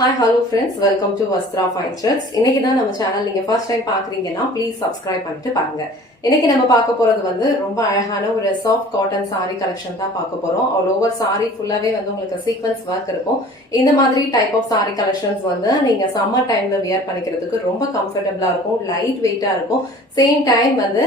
Hi, hello friends. Welcome to Vastra Fine Threads. இன்னைக்கு தான் நம்ம சேனல் நீங்க ஃபர்ஸ்ட் டைம் பாக்குறீங்கன்னா ப்ளீஸ் சப்ஸ்கிரைப் பண்ணிட்டு பாருங்க. இன்னைக்கு நம்ம பார்க்க போறது வந்து ரொம்ப அழகான ஒரு சாஃப்ட் காட்டன் சாரி கலெக்ஷன் தான் பார்க்க போறோம். ஆல் ஓவர் சாரி ஃபுல்லாவே வந்து உங்களுக்கு சீக்வன்ஸ் ஒர்க் இருக்கும். இந்த மாதிரி டைப் ஆஃப் சாரி கலெக்ஷன்ஸ் வந்து நீங்க சம்மர் டைம்ல வியர் பண்ணிக்கிறதுக்கு ரொம்ப கம்ஃபர்டபுளா இருக்கும், லைட் வெயிட்டா இருக்கும். சேம் டைம் வந்து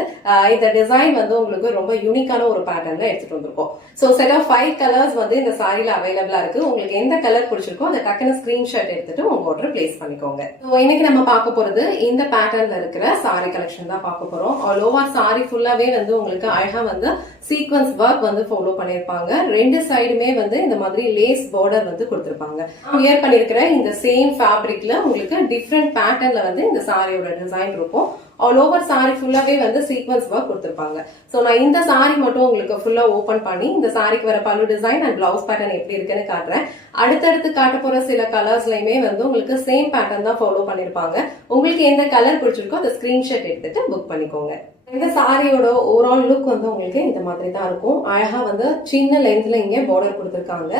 இந்த டிசைன் வந்து உங்களுக்கு ரொம்ப யூனிக்கான ஒரு பேட்டர்ன்ல எடுத்துட்டு வந்திருக்கோம். சோ செட் ஆஃப் 5 கலர்ஸ் வந்து இந்த சாரில அவைலபிளா இருக்கு. உங்களுக்கு எந்த கலர் பிடிச்சிருக்கோ அந்த டக்குனு ஸ்கிரீன்ஷாட் எடுத்துட்டு உங்க ஆர்டர் பிளேஸ் பண்ணிக்கோங்க. இன்னைக்கு நம்ம பார்க்க போறது இந்த பேட்டர்ன்ல இருக்கிற சாரி கலெக்ஷன் தான் பார்க்க போறோம். ஆல் ஓவர் சாரி ஃபுல்லாவே வந்து உங்களுக்கு அழகா வந்து சீக்வன்ஸ் ஒர்க் வந்து ஃபாலோ பண்ணிருப்பாங்க. ரெண்டு சைடுமே வந்து இந்த மாதிரி லேஸ் பார்டர் வந்து கொடுத்திருப்பாங்க. வியர் பண்ணிருக்கிற இந்த சேம் ஃபேப்ரிக்ல உங்களுக்கு டிஃப்ரெண்ட் பேட்டர்ன்ல வந்து இந்த சாரியோட டிசைன் இருக்கும். ஆல் ஓவர் சாரி ஃபுல்லாவே வந்து சீக்வன்ஸ் ஒர்க் கொடுத்திருப்பாங்க. சோ நான் இந்த சாரி மட்டும் உங்களுக்கு ஃபுல்லா ஓபன் பண்ணி இந்த சாரிக்கு வர பல்லு டிசைன் அண்ட் பிளவுஸ் பேட்டர்ன் எப்படி இருக்குன்னு காட்டுறேன். அடுத்தடுத்து காட்ட போற சில கலர்ஸ்லயுமே வந்து உங்களுக்கு சேம் பேட்டர்ன் தான் ஃபாலோ பண்ணிருப்பாங்க. உங்களுக்கு எந்த கலர் பிடிச்சிருக்கோ அதை ஸ்கிரீன்ஷாட் எடுத்துட்டு புக் பண்ணிக்கோங்க. இந்த சாரியோட ஓவரால் லுக் வந்து உங்களுக்கு இந்த மாதிரி தான் இருக்கும். அழகா வந்து சின்ன லென்த்ல இங்க பார்டர் கொடுத்திருக்காங்க.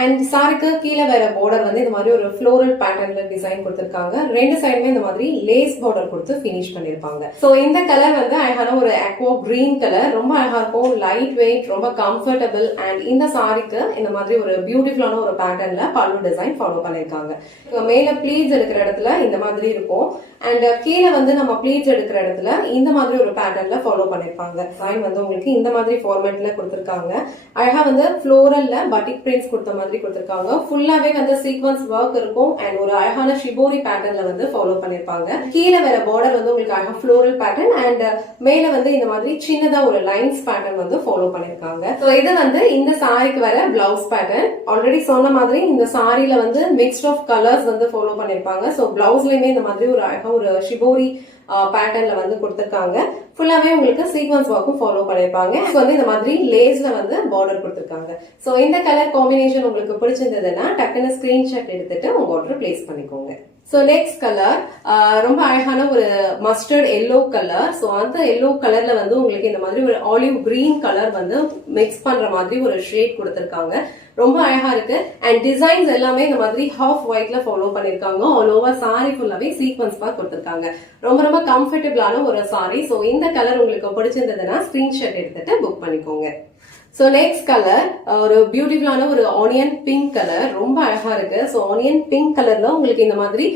அண்ட் சாரிக்கு கீழே வேற பார்டர் வந்து இந்த மாதிரி ஒரு ஃப்ளோரல் பேட்டர்ன்ல டிசைன் கொடுத்திருக்காங்க. ரெண்டு சைடுமே இந்த மாதிரி லேஸ் பார்டர் கொடுத்து பினிஷ் பண்ணிருப்பாங்க. சோ இந்த கலர் வந்து அழகான ஒரு அக்வா கிரீன் கலர், ரொம்ப அழகா இருக்கும், லைட் வெயிட், ரொம்ப கம்ஃபர்டபிள். அண்ட் இந்த சாரிக்கு இந்த மாதிரி ஒரு பியூட்டிஃபுல்லான ஒரு பேட்டர்ன்ல பல்லு டிசைன் ஃபாலோ பண்ணிருக்காங்க. மேல ப்ளீட்ஸ் எடுக்கிற இடத்துல இந்த மாதிரி இருக்கும். அண்ட் கீழே வந்து நம்ம ப்ளீட்ஸ் எடுக்கிற இடத்துல இந்த மாதிரி ஒரு பேட்டர்ன்ல ஃபாலோ பண்ணிருப்பாங்க. டிசைன் வந்து உங்களுக்கு இந்த மாதிரி ஃபார்மேட்ல கொடுத்திருக்காங்க. அழகா வந்து ஃப்ளோரல்ல பட்டிக் பிரிண்ட்ஸ் கொடுத்த மாதிரி கொடுத்திருக்காங்க. ஃபுல்லாவே வந்து சீக்வன்ஸ் ஒர்க் இருக்கும். அண்ட் ஒரு அழகான ஷிபோரி பேட்டர்ன்ல வந்து ஃபாலோ பண்ணிருப்பாங்க. கீழே வேற பார்டர் வந்து உங்களுக்கு அழகா ஃப்ளோரல் பேட்டர்ன் அண்ட் மேல வந்து இந்த மாதிரி சின்னதா ஒரு லைன்ஸ் பேட்டர்ன் வந்து ஃபாலோ பண்ணிருக்காங்க. சோ இது வந்து இந்த சாரிக்கு வர பிளவுஸ் பேட்டர்ன். ஆல்ரெடி சொன்ன மாதிரி இந்த சாரில வந்து மிக்ஸ்ட் ஆஃப் கலர்ஸ் வந்து ஃபாலோ பண்ணிருப்பாங்க. சோ பிளவுஸ்லயுமே இந்த மாதிரி ஒரு அழகா ஒரு ஷிபோரி பேட்டர்ன்ல வந்து கொடுத்திருக்காங்க. ஃபுல்லாவே உங்களுக்கு சீக்வன்ஸ் ஒர்க்கும் ஃபாலோ பண்ணிருப்பாங்க. வந்து இந்த மாதிரி லேஸ்ல வந்து பார்டர் கொடுத்திருக்காங்க. சோ இந்த கலர் காம்பினேஷன் உங்களுக்கு பிடிச்சிருந்ததுன்னா டக்குன்னு ஸ்கிரீன்ஷாட் எடுத்துட்டு உங்க ஆர்டர் பிளேஸ் பண்ணிக்கோங்க. சோ நெக்ஸ்ட் கலர் ரொம்ப அழகான ஒரு மஸ்டர்ட் எல்லோ கலர். சோ அந்த எல்லோ கலர்ல வந்து உங்களுக்கு இந்த மாதிரி ஒரு ஆலிவ் கிரீன் கலர் வந்து மிக்ஸ் பண்ற மாதிரி ஒரு ஷேட் கொடுத்திருக்காங்க. ரொம்ப அழகா இருக்கு. அண்ட் டிசைன்ஸ் எல்லாமே இந்த மாதிரி ஹாஃப் ஒயிட்ல ஃபாலோ பண்ணிருக்காங்க. ஆல் ஓவர் சாரி ஃபுல்லாவே சீக்வன்ஸ் பார்க் கொடுத்திருக்காங்க. ரொம்ப ரொம்ப கம்ஃபர்டபுளான ஒரு சாரி. சோ இந்த கலர் உங்களுக்கு பிடிச்சிருந்ததுன்னா ஸ்கிரீன்ஷாட் எடுத்துட்டு புக் பண்ணிக்கோங்க. சோ நெக்ஸ்ட் கலர் ஒரு பியூட்டிஃபுல்லான ஒரு ஆனியன் பிங்க் கலர், ரொம்ப அழகா இருக்கு. சோ ஆனியன் பிங்க் கலர்ல உங்களுக்கு இந்த மாதிரி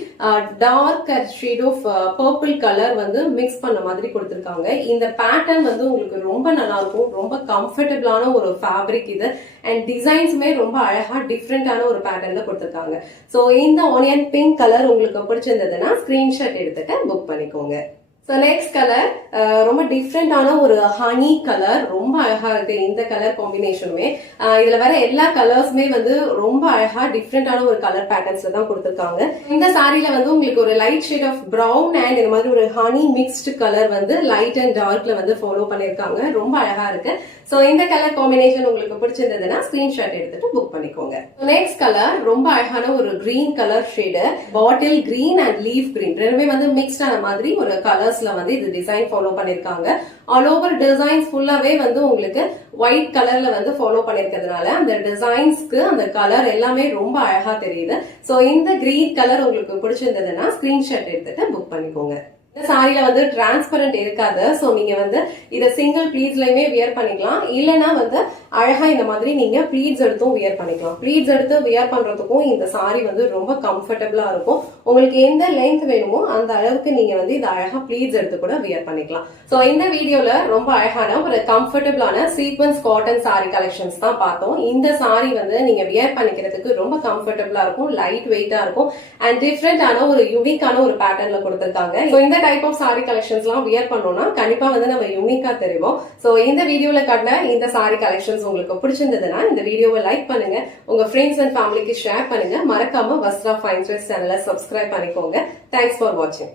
dark shade of purple colour வந்து மிக்ஸ் பண்ண மாதிரி கொடுத்திருக்காங்க. இந்த பேட்டர்ன் வந்து உங்களுக்கு ரொம்ப நல்லா இருக்கும். ரொம்ப கம்ஃபர்டபுளான ஒரு ஃபேப்ரிக் இது. அண்ட் டிசைன்ஸுமே ரொம்ப அழகா டிஃப்ரெண்டான ஒரு பேட்டர்ன்ல கொடுத்திருக்காங்க. சோ இந்த ஆனியன் பிங்க் கலர் உங்களுக்கு பிடிச்சிருந்ததுன்னா ஸ்கிரீன்ஷாட் எடுத்துட்டு புக் பண்ணிக்கோங்க. சோ நெக்ஸ்ட் கலர் ரொம்ப டிஃப்ரெண்டான ஒரு ஹனி கலர், ரொம்ப அழகா இருக்கு இந்த கலர் காம்பினேஷனுமே. இதுல வர எல்லா கலர்ஸுமே வந்து ரொம்ப அழகா டிஃப்ரெண்டான ஒரு கலர் பேட்டர்ன்ஸ்ல தான் கொடுத்திருக்காங்க. இந்த சாரில வந்து உங்களுக்கு ஒரு light shade of brown and இந்த மாதிரி ஒரு ஹனி மிக்ஸ்டு கலர் வந்து லைட் அண்ட் டார்க்ல வந்து ஃபாலோ பண்ணிருக்காங்க. ரொம்ப அழகா இருக்கு. சோ இந்த கலர் காம்பினேஷன் உங்களுக்கு பிடிச்சிருந்ததுன்னா ஸ்கிரீன்ஷாட் எடுத்துட்டு புக் பண்ணிக்கோங்க. நெக்ஸ்ட் கலர் ரொம்ப அழகான ஒரு green colour shade, bottle green and leaf green ரெண்டுமே வந்து மிக்ஸ்ட் ஆன மாதிரி ஒரு கலர்ஸ்ல வந்து இது டிசைன் ஃபாலோ பண்ணிருக்காங்க. ஆல் ஓவர் டிசைன்ஸ் ஃபுல்லாவே வந்து உங்களுக்கு ஒயிட் கலர்ல வந்து ஃபாலோ பண்ணிருக்கிறதுனால அந்த டிசைன்ஸ்க்கு அந்த கலர் எல்லாமே ரொம்ப அழகா தெரியுது. சோ இந்த கிரீன் கலர் உங்களுக்கு பிடிச்சிருந்ததுன்னா ஸ்கிரீன்ஷாட் எடுத்துட்டு புக் பண்ணிக்கோங்க. இந்த சாரில வந்து டிரான்ஸ்பரண்ட் இருக்காது. சோ நீங்க வந்து இத சிங்கிள் ப்ளீட்ஸ்லயுமே வியர் பண்ணிக்கலாம். இல்லனா வந்து அழகா இந்த மாதிரி நீங்க ப்ளீட்ஸ் எடுத்தும் வியர் பண்ணிக்கலாம். ப்ளீட்ஸ் எடுத்து வியர் பண்றதுக்கும் இந்த சாரி வந்து ரொம்ப கம்ஃபர்டபுளா இருக்கும். உங்களுக்கு எந்த லென்த் வேணுமோ அந்த அளவுக்கு நீங்க வந்து இது அழகா ப்ளீட்ஸ் எடுத்து கூட வியர் பண்ணிக்கலாம். சோ இந்த வீடியோல ரொம்ப அழகான ஒரு கம்ஃபர்டபுளான சீக்வன்ஸ் காட்டன் சாரி கலெக்ஷன்ஸ் தான் பார்த்தோம். இந்த சாரி வந்து நீங்க வியர் பண்ணிக்கிறதுக்கு ரொம்ப கம்ஃபர்டபுளா இருக்கும், லைட் வெயிட்டா இருக்கும் அண்ட் டிஃப்ரெண்டான ஒரு யூனிக்கான ஒரு பேட்டர்ன்ல கொடுத்திருக்காங்க. சோ இந்த டைப் ஆஃப் சாரி கலெக்ஷன்ஸ் எல்லாம் வியர் பண்ணோம்னா கண்டிப்பா வந்து நம்ம யூனிக்கா தெரியும். சோ இந்த வீடியோல காட்டின இந்த சாரி கலெக்ஷன்ஸ் உங்களுக்கு பிடிச்சிருந்ததுன்னா இந்த வீடியோவை லைக் பண்ணுங்க, உங்க ஃப்ரெண்ட்ஸ் அண்ட் ஃபேமிலிக்கு ஷேர் பண்ணுங்க. மறக்காம வஸ்த்ரா ஃபைன் த்ரெட்ஸ் சேனலை சப்ஸ்கிரைப் பண்ணிக்கோங்க. தேங்க்ஸ் ஃபார் வாட்சிங்.